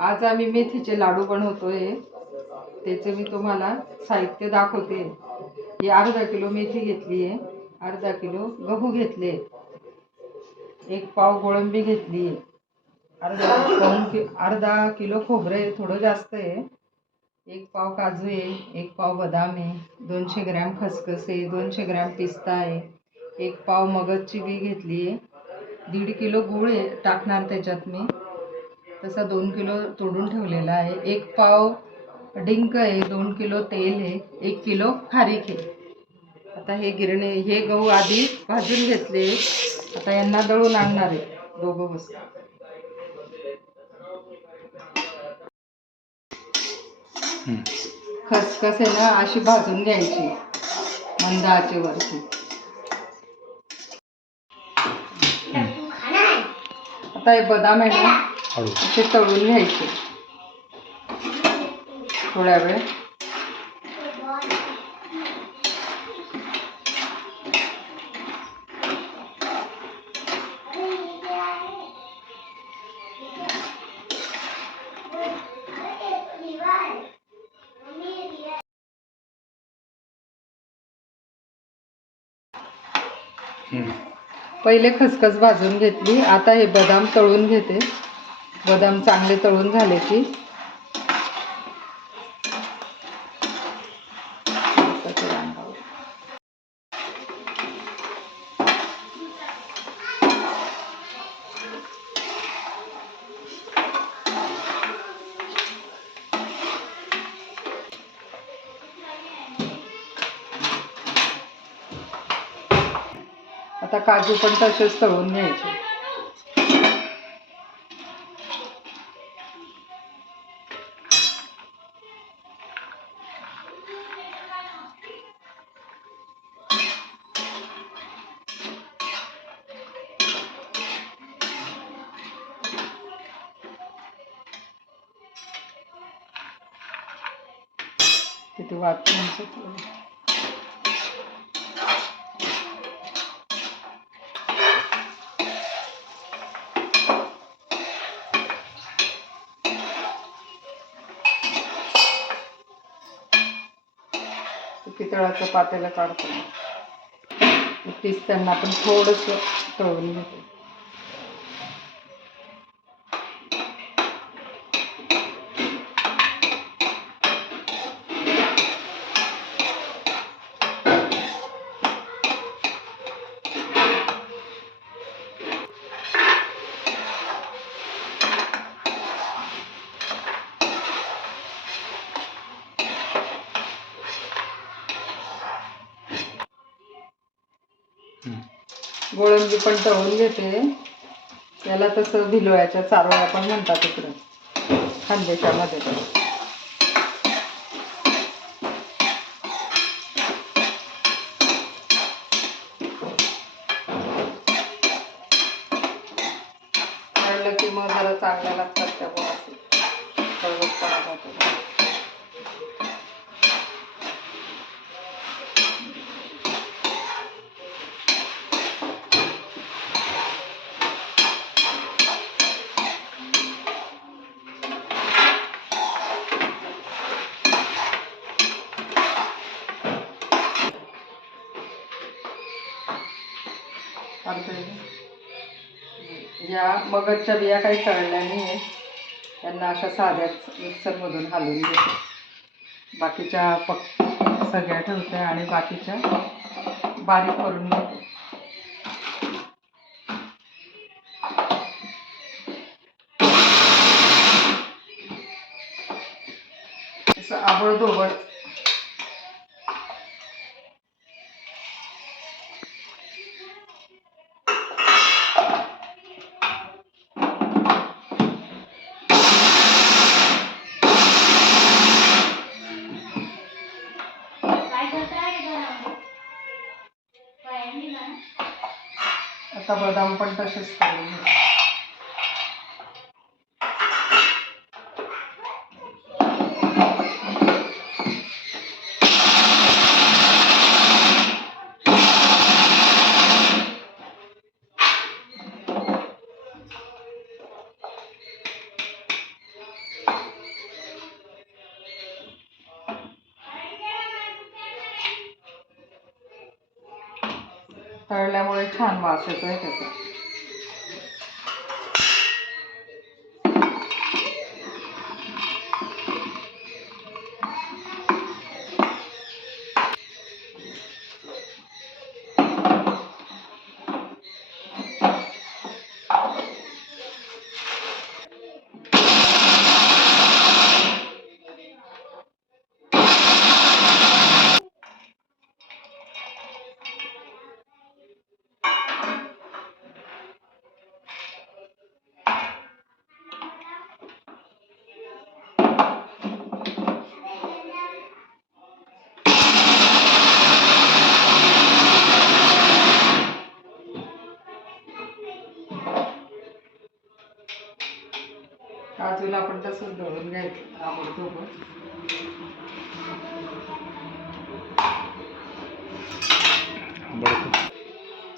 आज आम्ही मेथीचे लाडू बनवतोय. त्याचे मी तुम्हाला साहित्य दाखवते. ही अर्धा किलो मेथी घेतली आहे, अर्धा किलो गहू घेतले, एक पाव गोळंबी घेतली, अर्धा किलो खोबरं आहे, थोडं जास्त आहे, एक पाव काजू आहे, एक पाव बदाम आहे, 200 ग्रॅम खसखस आहे, 200 ग्रॅम पिस्ता आहे, एक पाव मगजची बी घेतली आहे, 1.5 किलो गूळ टाकणार त्याच्यात मी, तसा 2 किलो तोडून ठेवलेला आहे, एक पाव डिंक आहे, 2 किलो तेल आहे, 1 किलो खारीक आहे. आता हे गहू आधी भाजून घेतले. आता यांना दळून आणणार आहे दोघं बस. खसखस आहे ना अशी भाजून घ्यायची मंद आचेवरती. आता हे बदाम आहे ना असे तळून घ्यायचे थोड्या वेळ. पहिले खसखस भाजून घेतली. आता हे बदाम तळून घेते. बदाम चांगले तळून झाले की आता काजू पण तसेच तळून घ्यायचे. किती वाटतं पितळाचं पातेलं काढतो. पिस्त्यांना पण थोडंसं तळून घेतो. गोळंबी पण तळून घेते. याला तसं भिलोळ्याच्या चारोळ्या पण म्हणतात इकडे खानदेशामध्ये. तळलं की मग जरा चांगल्या लागतात त्या गोळा तळवटपणा जातो. या मगजच्या बिया काही तळल्या नाही. त्यांना अशा साध्याच मिक्सरमधून हलवून घेते. बाकीच्या सगळ्या ठेवते आणि बाकीच्या बारीक करून घेते. असं आबळधोबळ आता बदाम पण तसेच करून तळल्यामुळे छान वास येतोय त्याचा. काजूला आपण तसंच दळून घ्यायचं ताबडतोब.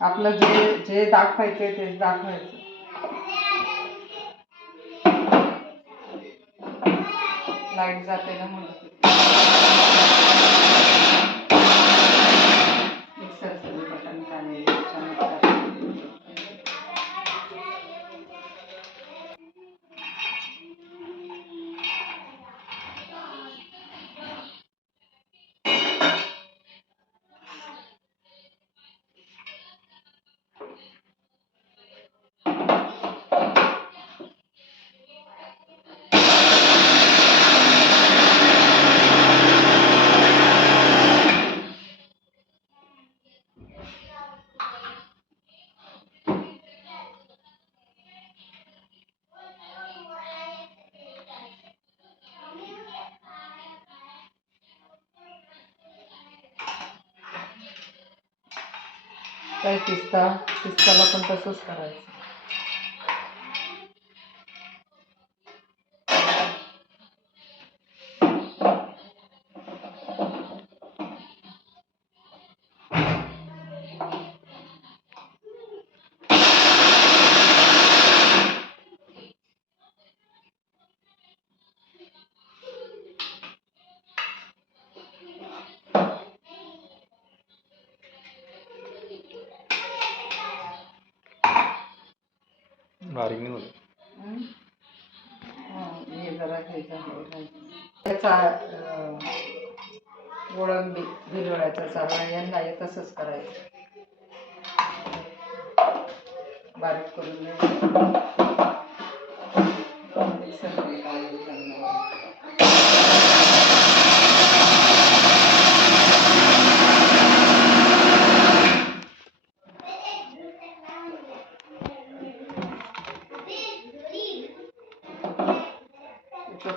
आपलं जे जे दाखवायचंय तेच दाखवायचं. लाईट जाते ना म्हणून मिक्सरचं बटन काय काय पिस्ताला पण तसंच करायचं. बारीक नाही होत. हे जरा त्याचा गोळंबी भिरवळ्याचा चालू यांना हे तसंच करायचं. बारीक करून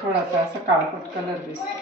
थोडासा असं काळपट कलर दिसतो.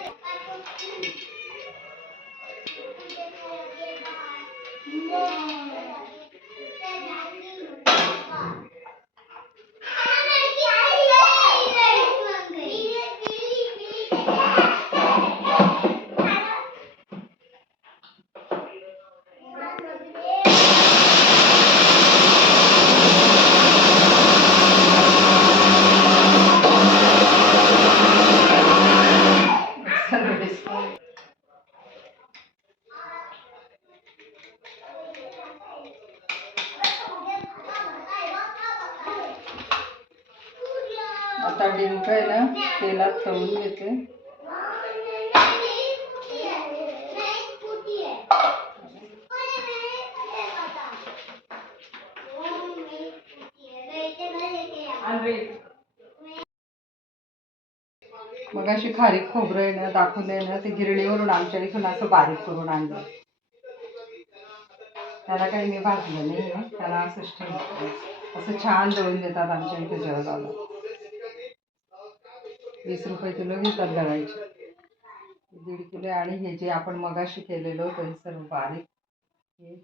आता डिंक आहे ना तेलात तळून घेते. मग अशी खारीक खोबरं आहे ना दाखवलं आहे ना ते गिरणीवरून आमच्या इथून असं बारीक करून आणलं. त्याला काही मी भाजलं नाही आहे, त्याला असंच ठेवलं. असं छान दळून देतात आमच्या इथे जळगावला. 20 रुपये किलो घेतात दळायचे. 1.5 किलो. आणि हे जे आपण मगाशी केलेलं होतं हे सर्व बारीक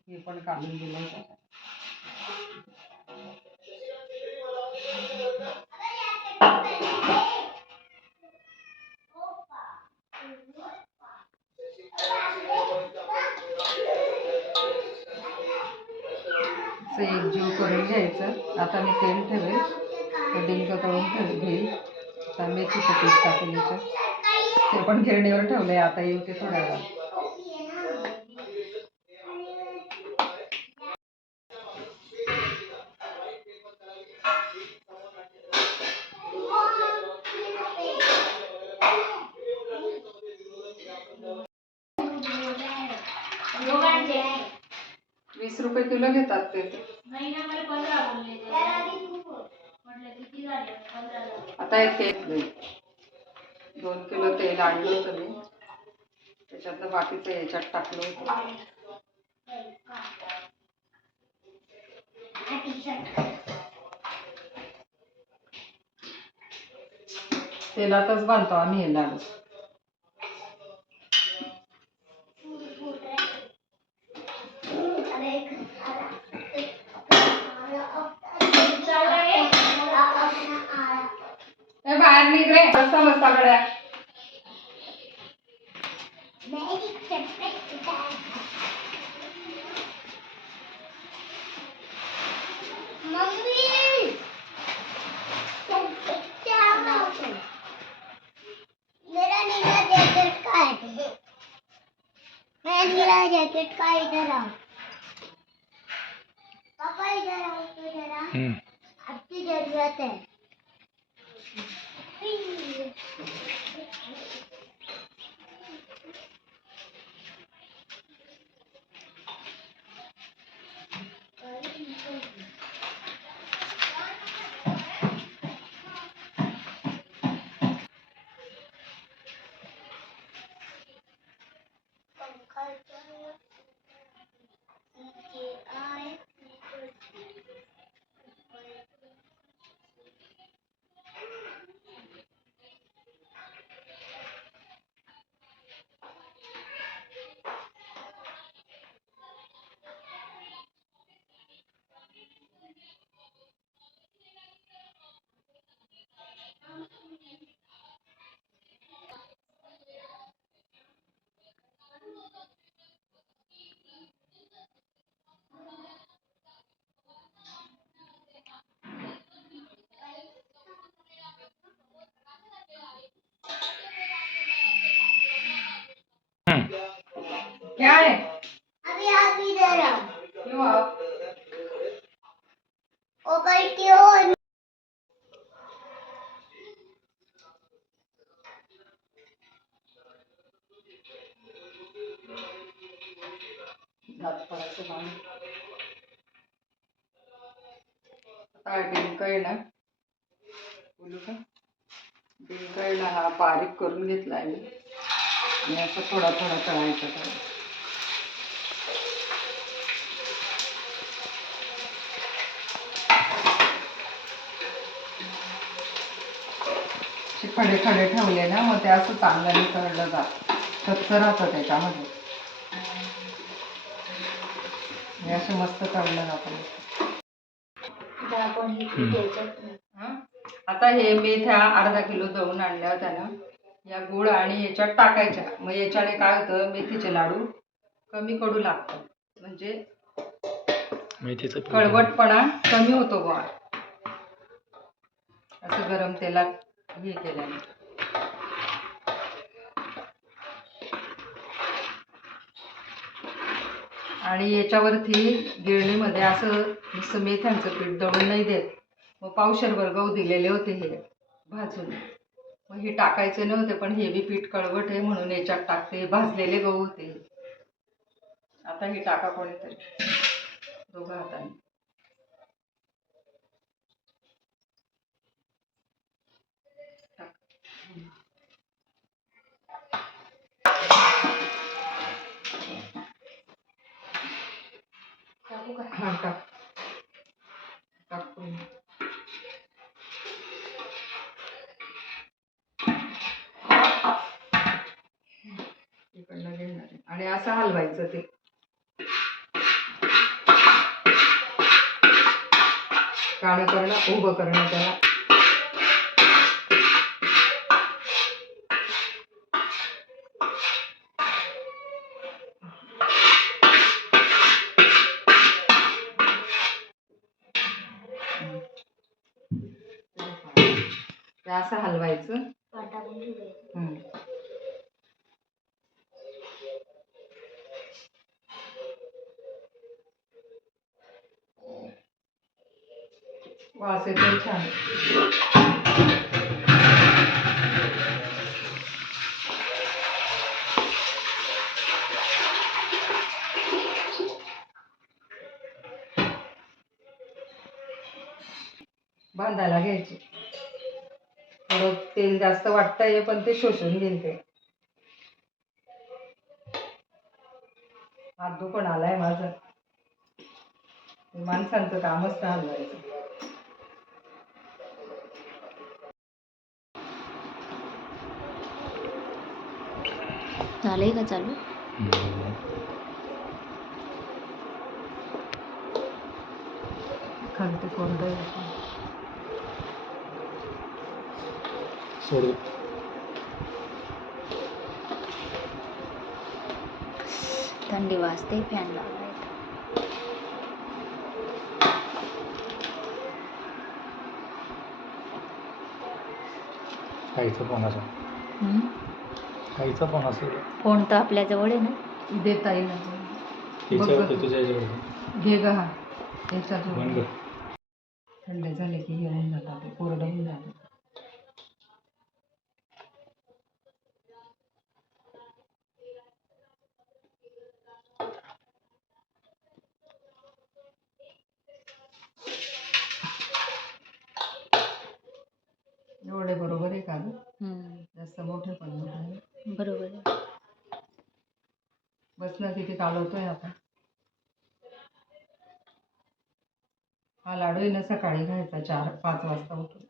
हे पण काढून दिलं होतं. एकजीव करून घ्यायचं. आता मी तेल ठेवेल, तर डिंक तळून घेईल. आता मेथीचं पीठ टाकेल याच्यात. ते पण गिरणीवर ठेवलंय, आता येईल ते थोड्या वेळात. ₹20 किलो घेतात ते. नाही ना, मला 15 बोलले ते. म्हटलं किती झाले? 15 झाले. आता हे तेल 2 किलो तेल आणलं होतं मी, त्याच्यातलं बाकीचं याच्यात टाकलं होतं. तेलातच बांधतो आम्ही हे लाडू. ए बाहेर निघ रे, बसा बसा गड्या. मेरा जैकेट का इधर आओ पापा, इधर आओ तो जरा, आपकी जरूरत है. क्या है? अभी आप इधर आओ. क्यों आओ? ओकर क्यों? दात पडायचं बांध. आता डिंक आहे ना, बोलू का? डिंक आहे ना, हा बारीक करून घेतलाय मी आणि असं थोडा थोडा तळायचा त्याला. खडे खडे ठेवले ना, मग ते असं चांगल्याने तळलं जात, कच्च राहतं त्याच्यामध्ये. हे असं मस्त तळलं जातं. आपण हे घ्यायचं. हं? आता हे मेथ्या अर्धा किलो दळून आणल्या होत्या ना, या गुळ आणि याच्यात टाकायच्या. मग याच्याने काय होतं, मेथीचे लाडू कमी कडू लागतात, म्हणजे मेथीचं कडवटपणा कमी होतो बुवा, असं गरम तेलात हे केल्याने. आणि याच्यावरती गिरणीमध्ये असं नुसतं मेथ्यांचं पीठ दळून नाही देत, मग पावशेरभर गहू दिलेले होते हे भाजून. मग हे टाकायचे नव्हते, पण हे बी पीठ कडवट आहे म्हणून याच्यात टाकते. भाजलेले गहू होते. आता हे टाका कोणीतरी दोघं हाताने. हा टाक टाकून इकडनं घेणार आहे आणि असं हलवायचं ते. काळं करणं, उभं करणं त्याला. ते असं हलवायचं. वास येतो छान. बांधायला घ्यायचे. थोडं तेल जास्त वाटतंय पण ते शोषून घेईल ते. हात दुखून आलाय माझं. माणसांचं कामच नाही हलवायचं. झालंय का चालू? खालते कोरडं सोड. थंडी वाजते फॅन लावलाय. आईचा फोन असा. आईचा फोन असेल. फोन तर आपल्या जवळ आहे ना. देता येईल. तिच्या तुझ्या याच्यावर घे ग हा याच्यात बंद कर. थंड झाले की हे होऊन जातात, ते कोरडं होऊन जातं. एवढे बरोबर आहे का ग? जास्त मोठे पण नाही. बरोबर आहे. बसणं किती चालवतोय आपण. हा लाडू आहे ना सकाळी खायचा 4-5 वाजता उठून.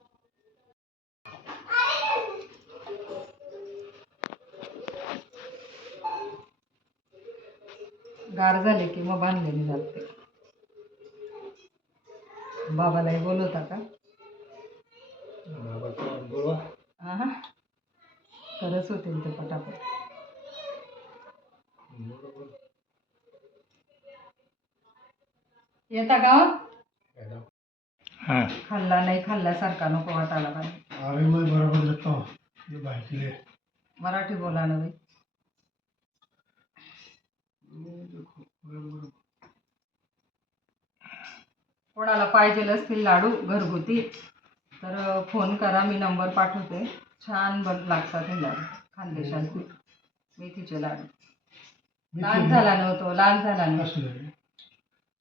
गार झाले की मग बांधलेली जाते. बाबालाही बोलवता का? हा तरच होतील ते पटापट. येता का? हां खाल्ला नाही खाल्ल्यासारखा नको वाटायला पाहिजे. अरे मैं बराबर देता हूँ ये भाई ले मराठी बोला ना बाई. कोणाला पाहिजे असतील लाडू घरगुती तर फोन करा, मी नंबर पाठवते. छान लागतात हे लाडू. खानदेशात मेथीचे लाडू. लहान झाला नव्हतो, लहान झाला नाही. असं नाही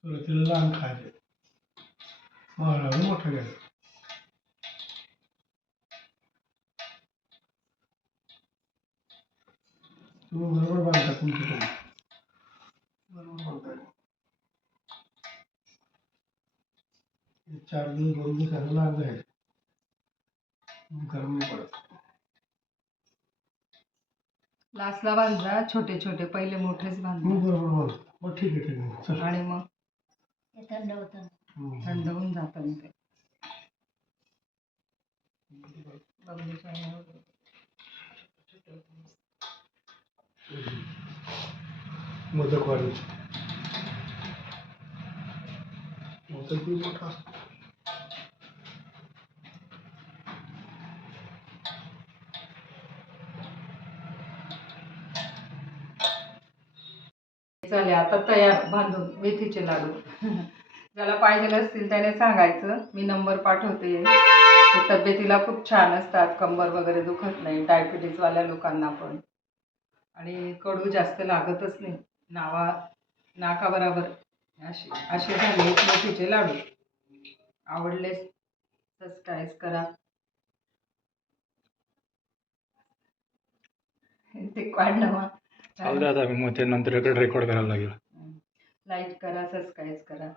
तुला तिला लहान खायचे मला मोठं घ्यायचं. तुम्ही बरोबर बांधता तुमच्याकडे बरोबर बांधताय. 4 दिवस 2 दिवसाला लहान जायचं गरम नाही पडत. लास्टला बांधा छोटे छोटे, पहिले मोठेच मी बांधा. बरोबर बांधतो. मग ठीक आहे चल. आणि मग ते थंड होतं. थंड होऊन जातं ना ते. बबलीच्या ह्यावर. मोदक वाढली मोदक बी मोठा असतो. झाले आता तयार बांधून मेथीचे लाडू. ज्याला पाहिजे असतील त्याने सांगायचं, मी नंबर पाठवते. ते तब्येतीला खूप छान असतात, कंबर वगैरे दुखत नाही, डायबिटीजवाल्या लोकांना पण. आणि कडू जास्त लागतच नाही. नाका बरोबर असे झाले मेथीचे लाडू. आवडले सबस्क्राईब करा. ते काढलं मग. चालू दे आता. मग ते नंतर रेकॉर्ड करायला लागेल. लाईक करा, सबस्क्राईब करा.